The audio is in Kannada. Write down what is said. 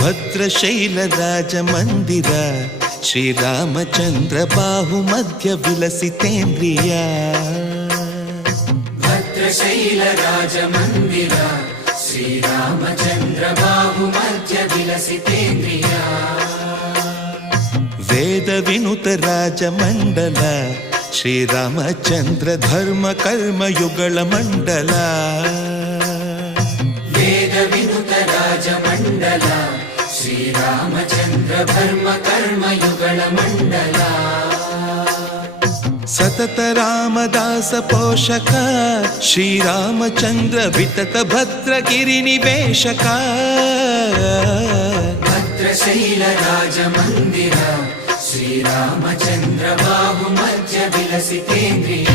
ಭದ್ರಶೈಲ ರಾಜ ಮಂದಿರ ಶ್ರೀರಾಮಚಂದ್ರ ಬಾಹು ಮಧ್ಯ ವಿಲಸಿತೇಂದ್ರಿಯ. ಭದ್ರಶೈಲ ರಾಜ ಮಂದಿರ ಶ್ರೀರಾಮಚಂದ್ರ ಬಾಹು ಮಧ್ಯ ವಿಲಸಿತೇಂದ್ರಿಯ. ವೇದ ವಿನುತ ರಾಜ ಮಂಡಲ ಶ್ರೀರಾಮಚಂದ್ರ ಧರ್ಮ ಕರ್ಮ ಯುಗಳ ಮಂಡಲ. ವೇದ ವಿನುತ ರಾಜ ಮಂಡಲ ಶ್ರೀರಾಮಚಂದ್ರ ಧರ್ಮ ಕರ್ಮ ಯುಗಳ ಮಂಡಲ. ಸತತ ರಾಮದಾಸ ಪೋಷಕ ಶ್ರೀರಾಮಚಂದ್ರ ವಿತತ ಭದ್ರಗಿರಿ ನಿವೇಶಕ. ಭದ್ರಶೈಲ ರಾಜ ಮಂದಿರ ಶ್ರೀರಾಮಚಂದ್ರ ಬಾಹು ಮಧ್ಯ ವಿಲಸಿತೇಂದ್ರಿಯ.